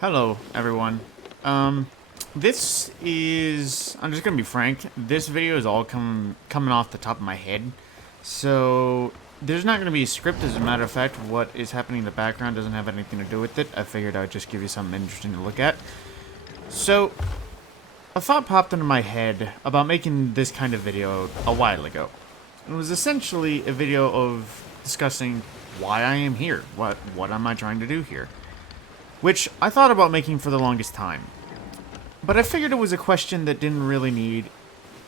Hello, everyone. This is, I'm just gonna be frank, this video is all coming off the top of my head, so there's not gonna be a script. As a matter of fact, what is happening in the background doesn't have anything to do with it. I figured I'd just give you something interesting to look at. So, a thought popped into my head about making this kind of video a while ago. It was essentially a video of discussing why I am here. What am I trying to do here? Which I thought about making for the longest time. But I figured it was a question that didn't really need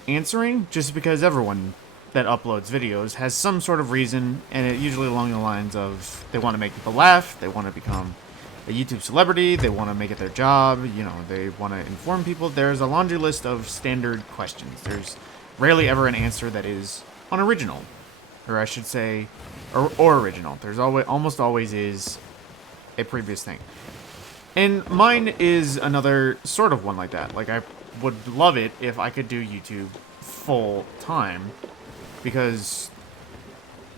answering, just because everyone that uploads videos has some sort of reason, and it usually along the lines of they want to make people laugh, they want to become a YouTube celebrity, they want to make it their job, you know, they want to inform people. There's a laundry list of standard questions. There's rarely ever an answer that is unoriginal, or I should say, or original. There's almost always is a previous thing. And mine is another sort of one like that. Like, I would love it if I could do YouTube full time, because,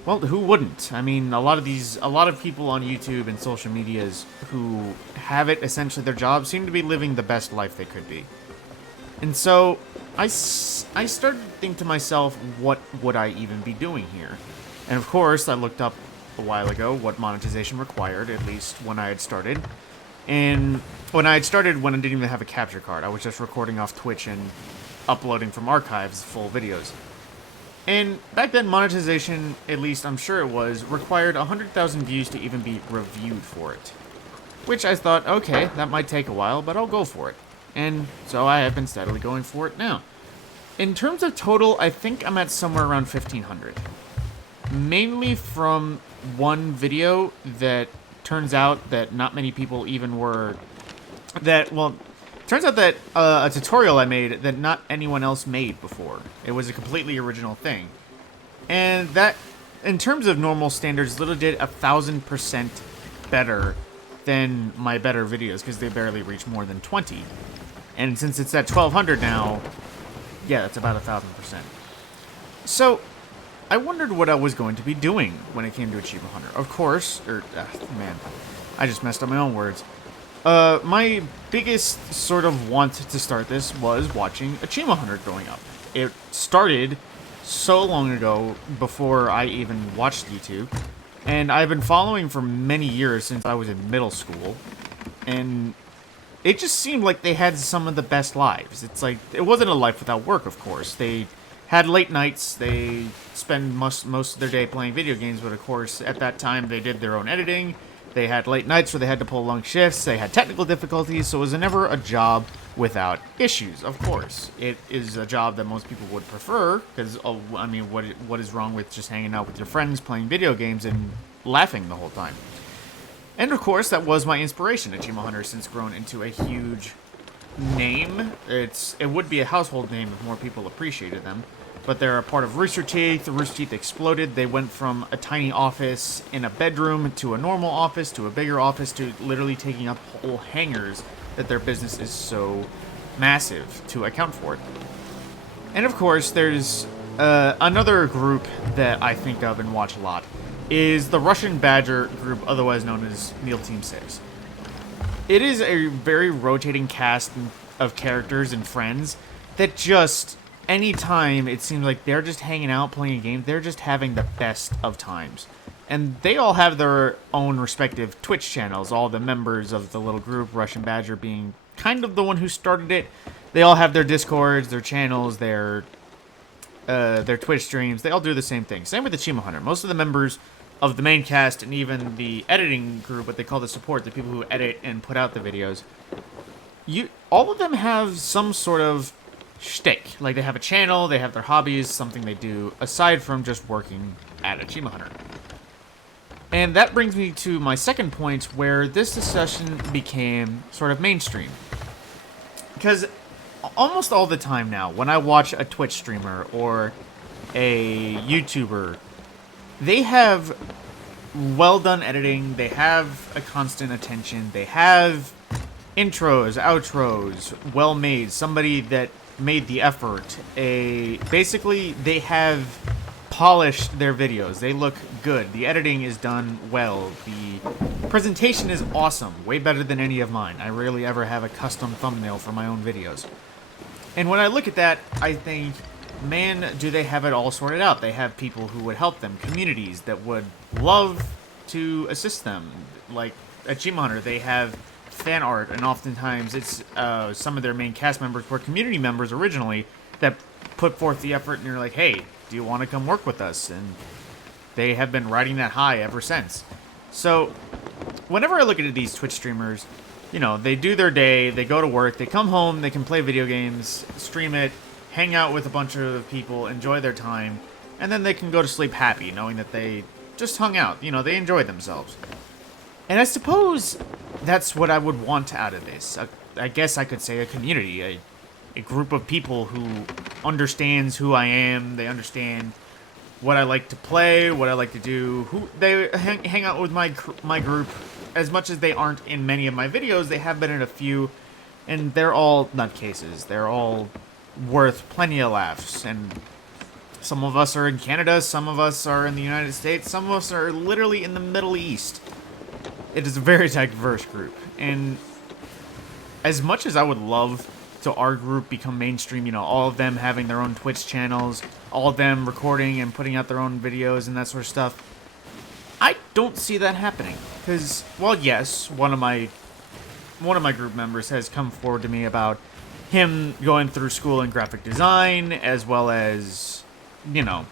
well, who wouldn't? I mean, a lot of people on YouTube and social medias who have it essentially their job seem to be living the best life they could be. And so, I started to think to myself, what would I even be doing here? And of course, I looked up a while ago what monetization required, at least when I had started. And when I didn't even have a capture card. I was just recording off Twitch and uploading from archives full videos. And back then, monetization, at least I'm sure it was, required 100,000 views to even be reviewed for it. Which I thought, okay, that might take a while, but I'll go for it. And so I have been steadily going for it now. In terms of total, I think I'm at somewhere around 1,500. Mainly from one video that turns out that not many people even were... turns out that a tutorial I made that not anyone else made before. It was a completely original thing. And that, in terms of normal standards, little did 1,000% better than my better videos, because they barely reach more than 20. And since it's at 1,200 now, yeah, that's about 1,000%. So, I wondered what I was going to be doing when it came to Achievement Hunter. Of course, man, I just messed up my own words. My biggest sort of want to start this was watching Achievement Hunter growing up. It started so long ago, before I even watched YouTube, and I've been following for many years since I was in middle school, and it just seemed like they had some of the best lives. It's like, it wasn't a life without work, of course. They had late nights, they spend most of their day playing video games, but of course, at that time, they did their own editing. They had late nights where they had to pull long shifts, they had technical difficulties, so it was never a job without issues, of course. It is a job that most people would prefer, because, I mean, what is wrong with just hanging out with your friends, playing video games, and laughing the whole time? And of course, that was my inspiration. Achievement Hunter has since grown into a huge name. It would be a household name if more people appreciated them. But they're a part of Rooster Teeth. Rooster Teeth exploded. They went from a tiny office in a bedroom to a normal office to a bigger office to literally taking up whole hangars, that their business is so massive to account for it. And of course, there's another group that I think of and watch a lot, is the Russian Badger group, otherwise known as Meal Team 6. It is a very rotating cast of characters and friends that just... anytime it seems like they're just hanging out playing a game, they're just having the best of times. And they all have their own respective Twitch channels, all the members of the little group, Russian Badger being kind of the one who started it. They all have their Discords, their channels, their Twitch streams. They all do the same thing. Same with Achievement Hunter. Most of the members of the main cast and even the editing group, what they call the support, the people who edit and put out the videos, all of them have some sort of shtick. Like, they have a channel, they have their hobbies, something they do aside from just working at Achievement Hunter. And that brings me to my second point, where this discussion became sort of mainstream. Because almost all the time now, when I watch a Twitch streamer or a YouTuber, they have well done editing, they have a constant attention, they have intros, outros, well made, somebody that made the effort. Basically, they have polished their videos. They look good. The editing is done well. The presentation is awesome, way better than any of mine. I rarely ever have a custom thumbnail for my own videos. And when I look at that, I think, man, do they have it all sorted out. They have people who would help them, communities that would love to assist them. Like at Achievement Hunter, they have fan art, and oftentimes it's some of their main cast members were community members originally that put forth the effort, and you're like, hey, do you want to come work with us? And they have been riding that high ever since. So whenever I look at these Twitch streamers, you know, they do their day, they go to work, they come home, they can play video games, stream it, hang out with a bunch of people, enjoy their time, and then they can go to sleep happy, knowing that they just hung out. You know, they enjoyed themselves. And I suppose that's what I would want out of this. I guess I could say a community, a group of people who understands who I am, they understand what I like to play, what I like to do. Who they hang out with my group. As much as they aren't in many of my videos, they have been in a few, and they're all nutcases. They're all worth plenty of laughs, and some of us are in Canada, some of us are in the United States, some of us are literally in the Middle East. It is a very diverse group, and as much as I would love to our group become mainstream, you know, all of them having their own Twitch channels, all of them recording and putting out their own videos and that sort of stuff, I don't see that happening. Because, well, yes, one of my group members has come forward to me about him going through school in graphic design, as well as, you know,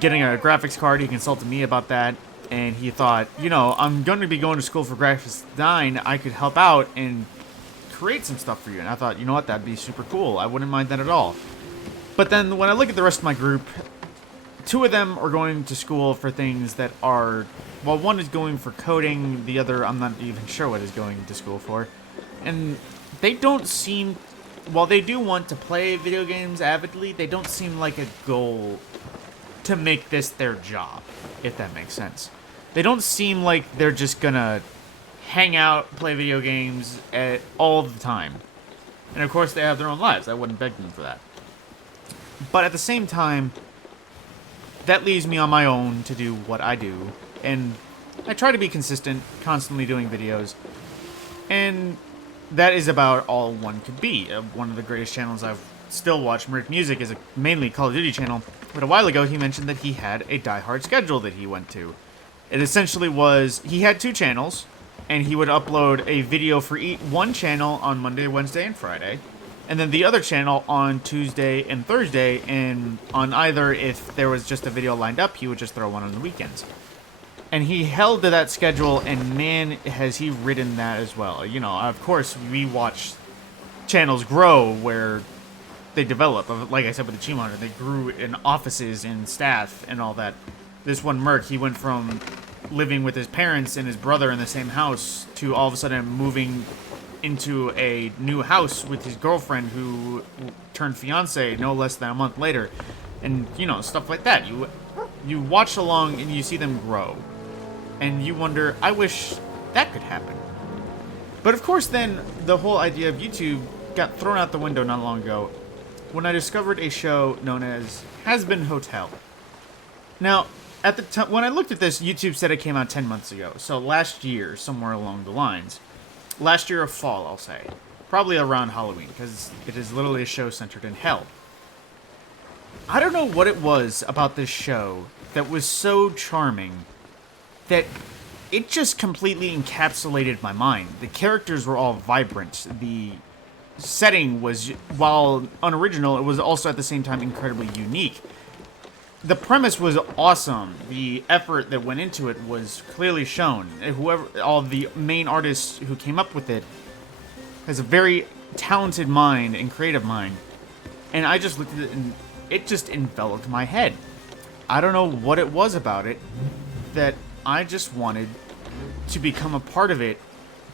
getting a graphics card. He consulted me about that, and he thought, you know, I'm going to be going to school for graphics design. I could help out and create some stuff for you. And I thought, you know what, that'd be super cool. I wouldn't mind that at all. But then when I look at the rest of my group, two of them are going to school for things that are, well, one is going for coding, the other I'm not even sure what is going to school for. And they don't seem, while they do want to play video games avidly, they don't seem like a goal to make this their job, if that makes sense. They don't seem like they're just gonna hang out, play video games all the time. And of course they have their own lives. I wouldn't beg them for that. But at the same time, that leaves me on my own to do what I do. And I try to be consistent, constantly doing videos. And that is about all one could be. One of the greatest channels I've still watched, Merc Music, is a mainly Call of Duty channel. But a while ago, he mentioned that he had a diehard schedule that he went to. It essentially was, he had two channels, and he would upload a video for one channel on Monday, Wednesday, and Friday. And then the other channel on Tuesday and Thursday, and on either, if there was just a video lined up, he would just throw one on the weekends. And he held to that schedule, and man, has he ridden that as well. You know, of course, we watch channels grow where they develop. Like I said with the Achievement Hunter, they grew in offices and staff and all that. This one Merc, he went from living with his parents and his brother in the same house to all of a sudden moving into a new house with his girlfriend who turned fiance no less than a month later. And, you know, stuff like that. You watch along and you see them grow. And you wonder, I wish that could happen. But of course then, the whole idea of YouTube got thrown out the window not long ago when I discovered a show known as Has Been Hotel. Now, at the time, when I looked at this, YouTube said it came out 10 months ago. So last year, somewhere along the lines. Last year of fall, I'll say. Probably around Halloween, because it is literally a show centered in hell. I don't know what it was about this show that was so charming that it just completely encapsulated my mind. The characters were all vibrant. The setting was, while unoriginal, it was also at the same time incredibly unique. The premise was awesome. The effort that went into it was clearly shown. All the main artists who came up with it has a very talented mind and creative mind. And I just looked at it and it just enveloped my head. I don't know what it was about it that I just wanted to become a part of it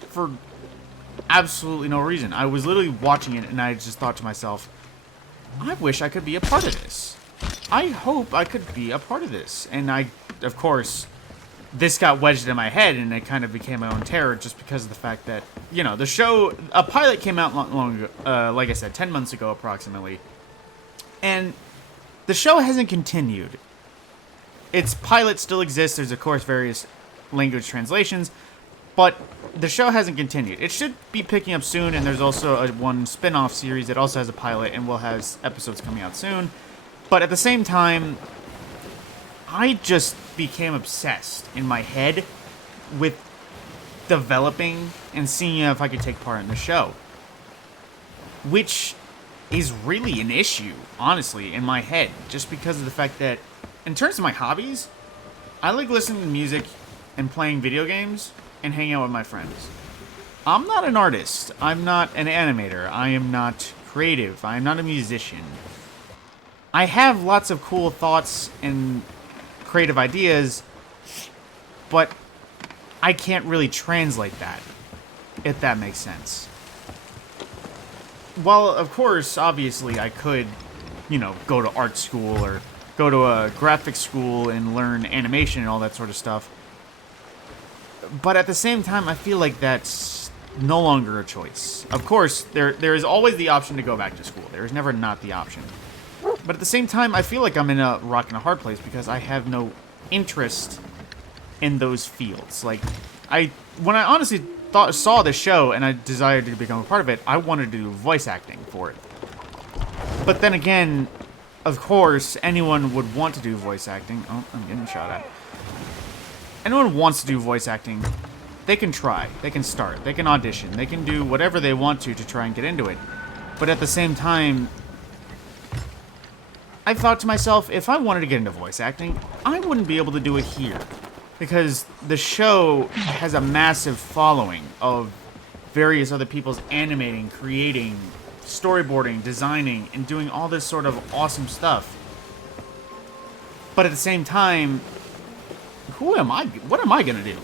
for absolutely no reason. I was literally watching it and I just thought to myself, I wish I could be a part of this. I hope I could be a part of this. And I, of course, this got wedged in my head and it kind of became my own terror just because of the fact that, you know, the show, a pilot came out long ago, like I said, 10 months ago approximately. And the show hasn't continued. Its pilot still exists. There's, of course, various language translations, but the show hasn't continued. It should be picking up soon, and there's also one spin-off series that also has a pilot and will have episodes coming out soon. But at the same time, I just became obsessed in my head with developing and seeing if I could take part in the show, which is really an issue, honestly, in my head, just because of the fact that, in terms of my hobbies, I like listening to music and playing video games and hanging out with my friends. I'm not an artist. I'm not an animator. I am not creative. I am not a musician. I have lots of cool thoughts and creative ideas, but I can't really translate that, if that makes sense. While, of course, obviously, I could, go to art school or go to a graphics school and learn animation and all that sort of stuff. But at the same time, I feel like that's no longer a choice. Of course, there is always the option to go back to school. There is never not the option. But at the same time, I feel like I'm in a rock and a hard place because I have no interest in those fields. Like, when I honestly saw this show and I desired to become a part of it, I wanted to do voice acting for it. But then again, of course, anyone would want to do voice acting. Oh, I'm getting shot at. Anyone wants to do voice acting, they can try, they can start, they can audition, they can do whatever they want to try and get into it. But at the same time, I thought to myself, if I wanted to get into voice acting, I wouldn't be able to do it here. Because the show has a massive following of various other people's animating, creating, storyboarding, designing, and doing all this sort of awesome stuff. But at the same time, who am I? What am I gonna do?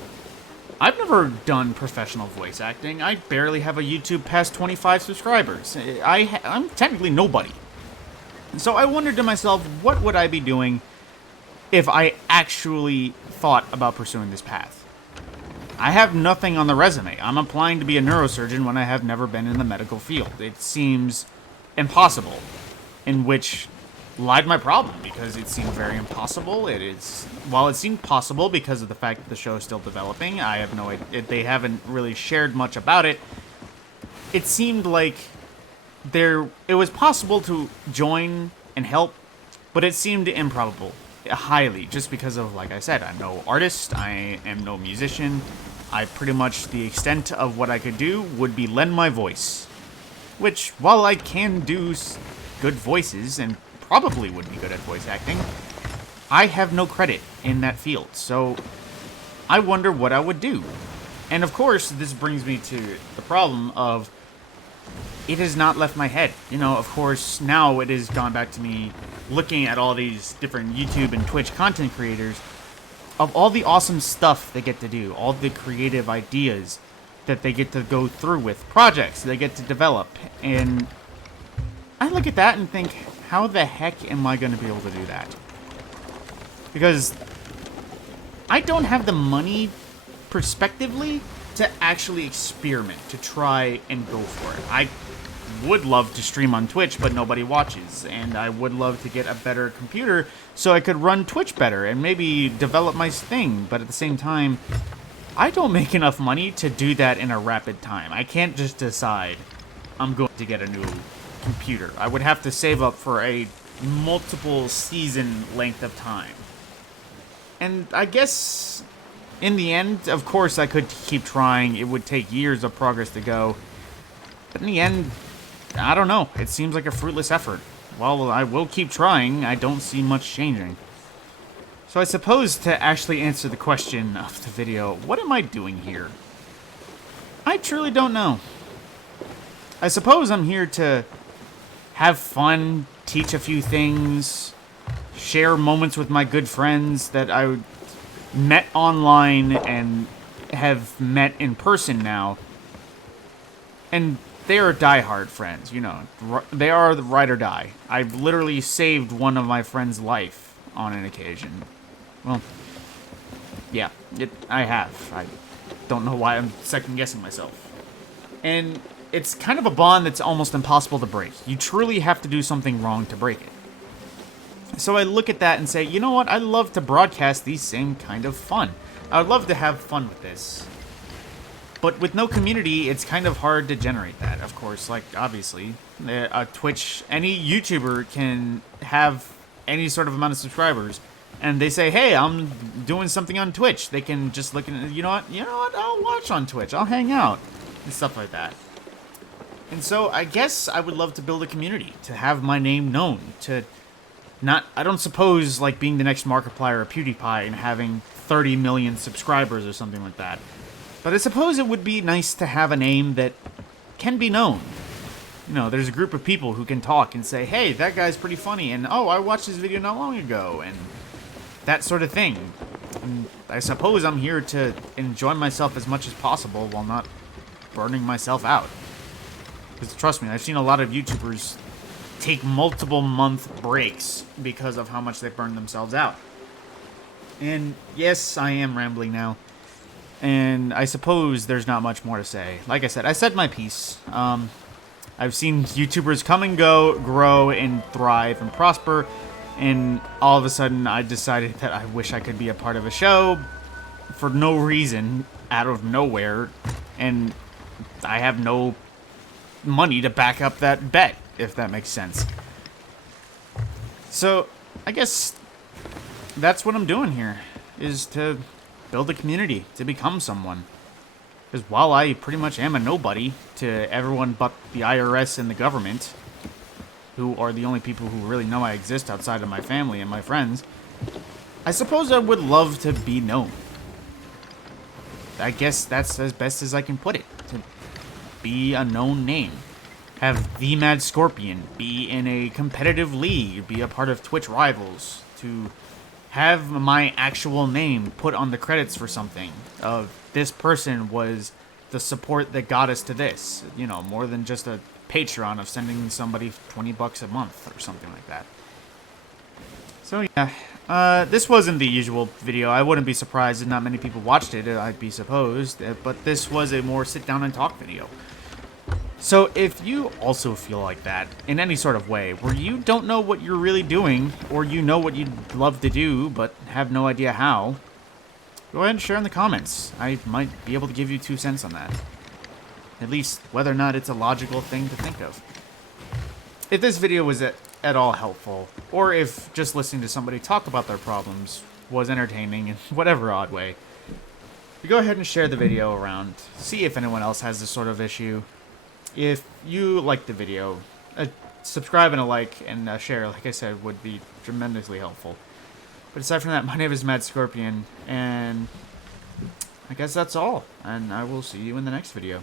I've never done professional voice acting. I barely have a YouTube past 25 subscribers. I'm technically nobody. So I wondered to myself, what would I be doing if I actually thought about pursuing this path? I have nothing on the resume. I'm applying to be a neurosurgeon when I have never been in the medical field. It seems impossible, in which lied my problem, because it seemed very impossible. While it seemed possible because of the fact that the show is still developing, I have no idea, they haven't really shared much about it. It seemed like it was possible to join and help, but it seemed improbable, highly, just because of, like I said, I'm no artist, I am no musician. Pretty much the extent of what I could do would be lend my voice, which, while I can do good voices and probably would be good at voice acting, I have no credit in that field, so I wonder what I would do. And of course, this brings me to the problem of, it has not left my head. Of course, now it has gone back to me looking at all these different YouTube and Twitch content creators, of all the awesome stuff they get to do, all the creative ideas that they get to go through with, projects they get to develop, and I look at that and think, how the heck am I going to be able to do that? Because I don't have the money, prospectively, to actually experiment, to try and go for it. I would love to stream on Twitch, but nobody watches, and I would love to get a better computer so I could run Twitch better and maybe develop my thing, but at the same time, I don't make enough money to do that in a rapid time. I can't just decide I'm going to get a new computer. I would have to save up for a multiple season length of time. And I guess in the end, of course, I could keep trying. It would take years of progress to go. But in the end, I don't know. It seems like a fruitless effort. While I will keep trying, I don't see much changing. So I suppose to actually answer the question of the video, what am I doing here? I truly don't know. I suppose I'm here to have fun, teach a few things, share moments with my good friends that I met online and have met in person now. And they are diehard friends, They are the ride or die. I've literally saved one of my friend's life on an occasion. Well, yeah, I have. I don't know why I'm second-guessing myself. And it's kind of a bond that's almost impossible to break. You truly have to do something wrong to break it. So I look at that and say, you know what? I love to broadcast these same kind of fun. I would love to have fun with this. But with no community, it's kind of hard to generate that, of course. Like, obviously, Twitch, any YouTuber can have any sort of amount of subscribers. And they say, hey, I'm doing something on Twitch. They can just look at, you know what, I'll watch on Twitch. I'll hang out. And stuff like that. And so I guess I would love to build a community, to have my name known, to not, I don't suppose like being the next Markiplier or PewDiePie and having 30 million subscribers or something like that. But I suppose it would be nice to have a name that can be known. You know, there's a group of people who can talk and say, hey, that guy's pretty funny, and oh, I watched his video not long ago, and that sort of thing. And I suppose I'm here to enjoy myself as much as possible while not burning myself out. Because trust me, I've seen a lot of YouTubers take multiple month breaks because of how much they burn themselves out. And yes, I am rambling now. And I suppose there's not much more to say. Like I said my piece. I've seen YouTubers come and go, grow and thrive and prosper. And all of a sudden I decided that I wish I could be a part of a show for no reason, out of nowhere. And I have no money to back up that bet, if that makes sense. So, I guess that's what I'm doing here, is to build a community, to become someone. Because while I pretty much am a nobody to everyone but the IRS and the government, who are the only people who really know I exist outside of my family and my friends, I suppose I would love to be known. I guess that's as best as I can put it. To be a known name. Have the Mad Scorpion be in a competitive league, be a part of Twitch Rivals, to have my actual name put on the credits for something. Of this person was the support that got us to this. You know, more than just a Patreon of sending somebody $20 a month or something like that. So yeah, this wasn't the usual video. I wouldn't be surprised if not many people watched it, I'd be supposed. But this was a more sit down and talk video. So if you also feel like that, in any sort of way, where you don't know what you're really doing, or you know what you'd love to do, but have no idea how, go ahead and share in the comments. I might be able to give you 2 cents on that. At least, whether or not it's a logical thing to think of. If this video was at all helpful, or if just listening to somebody talk about their problems was entertaining in whatever odd way, go ahead and share the video around. See if anyone else has this sort of issue. If you liked the video, subscribe and a like and a share, like I said, would be tremendously helpful. But aside from that, my name is Mad Scorpion, and I guess that's all. And I will see you in the next video.